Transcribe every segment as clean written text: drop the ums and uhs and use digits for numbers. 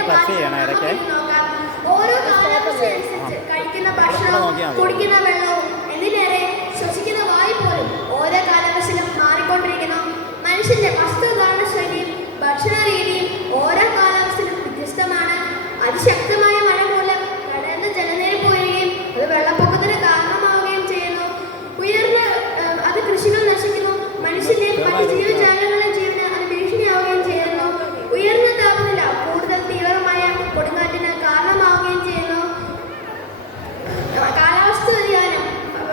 ഇതിലേക്ക് നോക്കാം. ഓരോ കാലാവസ്ഥയനുസരിച്ച് കഴിക്കുന്ന ഭക്ഷണവും കുടിക്കുന്ന വെള്ളവും എന്തിനേറെ ശ്വസിക്കുന്ന വായു പോലും ഓരോ കാലാവസ്ഥയിലും മാറിക്കൊണ്ടിരിക്കുന്നു. മനുഷ്യന്റെ വസ്ത്രധാരണ ശൈലിയും ഭക്ഷണ രീതിയും ഓരോ കാലാവസ്ഥയിലും വ്യത്യസ്തമാണ്. അതിശക്തമായ മഴ മൂലം കടലിന്റെ ജലനിരപ്പ് ഉയരുകയും അത് വെള്ളപ്പൊക്കത്തിന് കാരണമാവുകയും ചെയ്യുന്നു. അത് കൃഷികൾ നശിക്കുന്നു. മനുഷ്യന്റെ മറ്റ് ജീവജാലങ്ങളുടെ ജീവന് അത് ഭീഷണിയാവുകയും ചെയ്യുന്നു. ഉയർന്ന താപനില കൂടുതൽ തീവ്രമായ കൊടുങ്കാറ്റിന് കാരണമാവുകയും ചെയ്യുന്നു. കാലാവസ്ഥ വ്യതിയാനം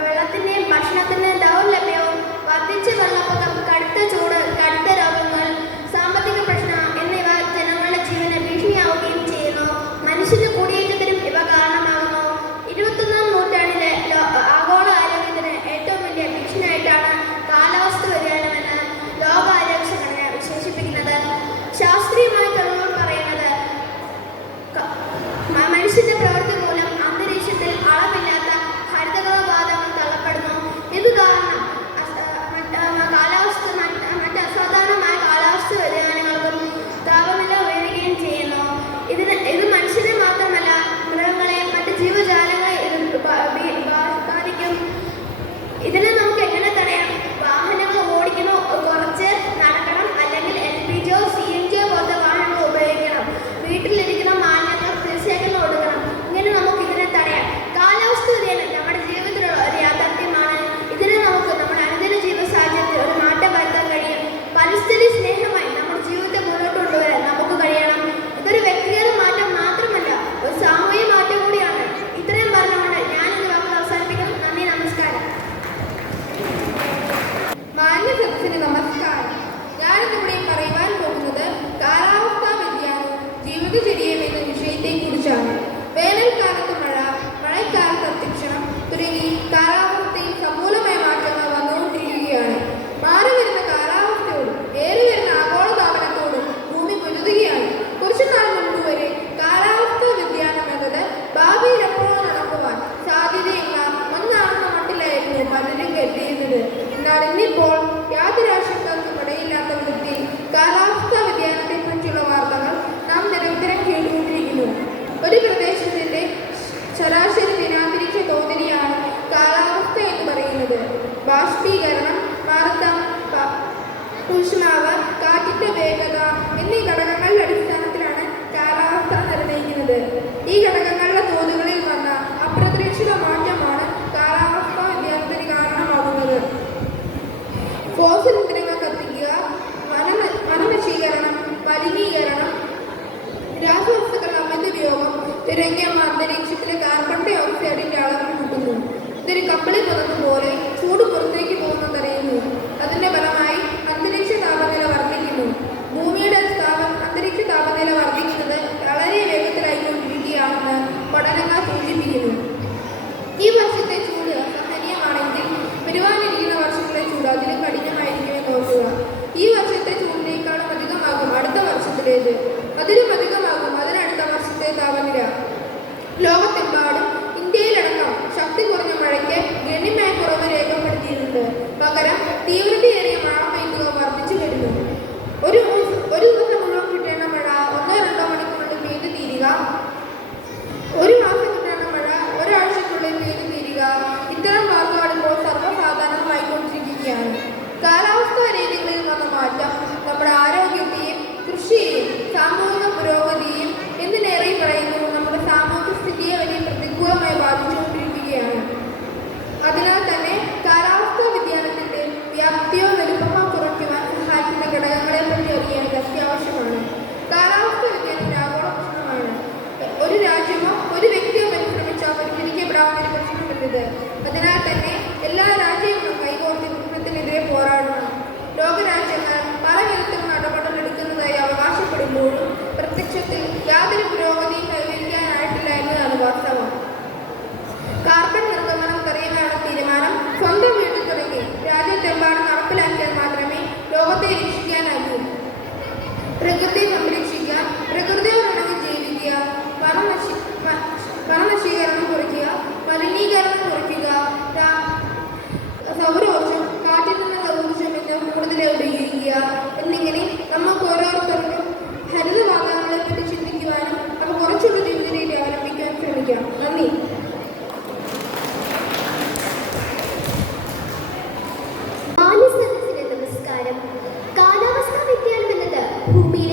വെള്ളത്തിന്റെയും ഭക്ഷണത്തിന്റെയും ദൗർലഭ്യവും വർദ്ധിച്ച വെള്ളപ്പൊക്കം, കടുത്ത ചൂട്, കടുത്ത രോഗങ്ങൾ, സാമ്പത്തിക പ്രശ്നം എന്നിവ ജനങ്ങളുടെ ജീവന് ഭീഷണിയാവുകയും ചെയ്യുന്നു. മനുഷ്യന്റെ കുടിയേറ്റത്തിനും ഇവ കാരണമാകുന്നു. 21ാം നൂറ്റാണ്ടിലെ ആഗോള ആരോഗ്യത്തിന് ഏറ്റവും വലിയ ഭീഷണിയായിട്ടാണ് കാലാവസ്ഥ വ്യതിയാനമെന്ന് ലോകാരോഗ്യ സംഘടന വിശേഷിപ്പിക്കുന്നത്. ശാസ്ത്രീയമായ തെളിവുകൾ പറയുന്നത് മനുഷ്യന്റെ പ്രവൃത്തി മൂലം അന്തരീക്ഷത്തിൽ അളവില്ലാത്ത ഹരിതഗൃഹവാതകങ്ങൾ തള്ളപ്പെടുന്നു. ഇത് കാരണം മറ്റ് അസാധാരണമായ കാലാവസ്ഥ വ്യതിയാനങ്ങൾക്കും താപനില ഉയരുകയും ചെയ്യുന്നു. ഇത് മനുഷ്യരെ മാത്രമല്ല മൃഗങ്ങളെ, മറ്റ് ജീവജാലങ്ങളെ ബാധിക്കും. ഇതിനെ നമുക്ക് എങ്ങനെ തടയാം? വാഹനങ്ങൾ ഓടിക്കുന്നു കുറച്ച് നടക്കണം, അല്ലെങ്കിൽ LPG CNG പോലത്തെ വാഹനങ്ങൾ ഉപയോഗിക്കണം. വീട്ടിലിരിക്കുന്ന മാലിന്യങ്ങൾ തീർച്ചയായിട്ടും കൊടുക്കണം. ഇങ്ങനെ നമുക്ക് ഇതിനെ തടയാം. കാലാവസ്ഥ വ്യതിയാനം നമ്മുടെ ജീവിതത്തിലുള്ള ഒരു യാഥാർത്ഥ്യമാണ്. ഇതിനെ നമുക്ക് നമ്മുടെ അനുദിന ജീവിത സാഹചര്യത്തിൽ ഒരു മാറ്റം വരുത്താൻ കഴിയും. പരിസ്ഥിതി സ്നേഹമായി നമ്മുടെ ജീവിതത്തെ മുന്നോട്ട് കൊണ്ടുവരാൻ നമുക്ക് കഴിയണം. ഇതൊരു വ്യക്തിഗത മാറ്റം മാത്രമല്ല, ഒരു സാമൂഹിക മാറ്റം കൂടിയാണ്. ഇത്രയും പറഞ്ഞുകൊണ്ട് ഞാൻ ഇത് വാക്കുകൾ അവസാനിപ്പിക്കുന്നു. നന്ദി, നമസ്കാരം. മാന്യസദസ്സിന് നമസ്കാരം. ഞാനിന്നിവിടെ പറയുവാൻ പോകുന്നത് കാലാവസ്ഥാ വ്യതിയാനവും ജീവിതചര്യയും എന്ന വിഷയത്തെക്കുറിച്ചാണ്. വേനൽക്കാലത്ത് മഴ, മഴക്കാലത്ത് അത്യക്ഷണം തുടങ്ങി കാലാവസ്ഥയിൽ സമൂലമായ മാറ്റങ്ങൾ വന്നുകൊണ്ടിരിക്കുകയാണ്. മാറിവരുന്ന കാലാവസ്ഥയോടും ഏറിവരുന്ന ആഗോളതാപനത്തോടും ഭൂമി പൊരുതുകയാണ്. കുറച്ചുനാൾ മുൻപ് വരെ കാലാവസ്ഥാ വ്യതിയാനം എന്നത് ഭാവിയിൽ എപ്പോഴോ നടക്കുവാൻ സാധ്യതയുള്ള ഒന്നാണെന്ന മട്ടിലായിരുന്നു പലരും കരുതിയിരുന്നത്. എന്നാൽ ഇന്നിപ്പോൾ യാതൊരു ആശങ്കകൾക്കും ഇടയില്ലാത്ത വിധത്തിൽ കാലാവസ്ഥാ വ്യതിയാനത്തെക്കുറിച്ചുള്ള വാർത്തകൾ നാം നിരന്തരം കേട്ടുകൊണ്ടിരിക്കുന്നു. ഒരു പ്രദേശത്തിന്റെ ശരാശരി ദിനാന്തരീക്ഷ തോതിനെയാണ് കാലാവസ്ഥ എന്ന് പറയുന്നത്. ബാഷ്പീകരണം, മർദ്ദം, ഊഷ്മാവ്, കാറ്റിന്റെ വേഗത എന്നീ ഘടകങ്ങളുടെ അടിസ്ഥാനത്തിലാണ് കാലാവസ്ഥ നിർണ്ണയിക്കുന്നത്. ഈ ഘടകങ്ങളുടെ തോതുകളിൽ വന്ന അപ്രതീക്ഷിത മാറ്റമാണ് കാലാവസ്ഥാ വ്യതിയാനത്തിന് കാരണമാകുന്നത്. ഫോസിൽ ഇന്ധനങ്ങൾ കത്തിക്കുക, വനനശീകരണം, മലിനീകരണം, രാസവസ്തുക്കളുടെ അമിത ഉപയോഗം തുടങ്ങിയ അന്തരീക്ഷത്തിലെ കാർബൺ ഡൈ ഓക്സൈഡിന്റെ അളവ് കൂട്ടുന്നു. ഇതൊരു കപ്പലിൽ പോലെ ചൂട് പുറത്തേക്ക് പോകുന്നത് അറിയുന്നു. അതിന്റെ ഫലമായി അന്തരീക്ഷ താപനില വർദ്ധിക്കുന്നു. ഭൂമിയുടെ അന്തരീക്ഷ താപനില വർദ്ധിക്കുന്നത് വളരെ വേഗത്തിലായിക്കൊണ്ടിരിക്കുകയാണെന്ന് പഠനങ്ങൾ സൂചിപ്പിക്കുന്നു. ഈ വർഷത്തെ ചൂട് അസഹനീയമാണെങ്കിൽ വരുവാനിരിക്കുന്ന വർഷത്തിലെ ചൂട് അതിലും കഠിനമായിരിക്കുമെന്ന് ഓർക്കുക. ഈ വർഷത്തെ ചൂടിനേക്കാളും അധികമാകും അടുത്ത വർഷത്തിലേത്. അതിലും അധികമാകും അതിനടുത്ത വർഷത്തെ താപനില. ലോകത്തെമ്പാടും ഇന്ത്യയിലടക്കം ശക്തി കുറഞ്ഞ മഴയ്ക്ക് ഗണ്യമായ കുറവ് രേഖപ്പെടുത്തിയിട്ടുണ്ട്. പകരം തീവ്രതയേറിയ മഴ പെയ്യുക വർദ്ധിച്ചു വരുന്നു. ഒരു ദിവസം മുഴുവൻ കിട്ടേണ്ട മഴ 1-2 മണിക്കൂറിനുള്ളിൽ പെയ്തു തീരുക. ഒരു മാസം കിട്ടേണ്ട മഴ ഒരാഴ്ചക്കുള്ളിൽ പെയ്തു തീരുക. ഇത്തരം വാക്കുകൾ ഇപ്പോൾ സർവ്വസാധാരണമായിക്കൊണ്ടിരിക്കുകയാണ്. കാലാവസ്ഥാ രീതികളിൽ വന്ന മാറ്റം നമ്മുടെ ആരോഗ്യത്തെയും കൃഷിയെയും സാമൂഹിക പുരോഗതിയെയും എന്തിനേറെ പറയുന്നു നമ്മുടെ സാമൂഹിക സ്ഥിതിയെ വലിയ പ്രതികൂലമായി ബാധിച്ചുകൊണ്ടിരിക്കുകയാണ്. അതിനാൽ തന്നെ കാലാവസ്ഥാ വ്യതിയാനത്തിന്റെ വ്യാപ്തിയോ വലുപ്പമോ കുറയ്ക്കുവാൻ സഹായിക്കുന്ന ഘടകങ്ങളെ പറ്റി അറിയേണ്ടത് അത്യാവശ്യമാണ്. കാലാവസ്ഥാ വ്യതിയാനം ആഗോള പ്രശ്നമാണ്. ഒരു രാജ്യമോ ഒരു വ്യക്തിയോ പരിശ്രമിച്ചാൽ പരിഹരിക്കപ്പെടാവുന്ന ഒരു പ്രശ്നമല്ലത്. അതിനാൽ തന്നെ എല്ലാ രാജ്യങ്ങളും കൈകോർത്ത് പ്രശ്നത്തിനെതിരെ പോരാടണം. ലോകരാജ്യങ്ങൾ പല വിധത്തിലും നടപടികളെടുക്കുന്നതായി അവകാശപ്പെടുമ്പോഴും പ്രത്യക്ഷത്തിൽ യാതൊരു പുരോഗതിയും കൈവരിക്കാനായിട്ടില്ല എന്നതാണ് വാസ്തവം. കാർബൺ നിർഗമനം തടയാനുള്ള തീരുമാനം സ്വന്തം വീട്ടിൽ തുടങ്ങി രാജ്യത്തെമ്പാടും നടപ്പിലാക്കിയാൽ മാത്രമേ ലോകത്തെ രക്ഷിക്കാനാകൂ. പ്രകൃതിയെ സംരക്ഷിക്കുക, പ്രകൃതിയോടിണങ്ങി ജീവിക്കുക, വനനശീകരണം കുറയ്ക്കുക, മലിനീകരണം കുറയ്ക്കുക, സൗരോർജ്ജം, കാറ്റിൽ നിന്നുള്ള ഊർജ്ജം എന്നിവ കൂടുതൽ ഉപയോഗിക്കുക എന്നിങ്ങനെ നമുക്ക് ഓരോരുത്തർക്കും ഹരിതവാതകങ്ങളെ പറ്റി ചിന്തിക്കുവാനും ഭൂമിയിലെ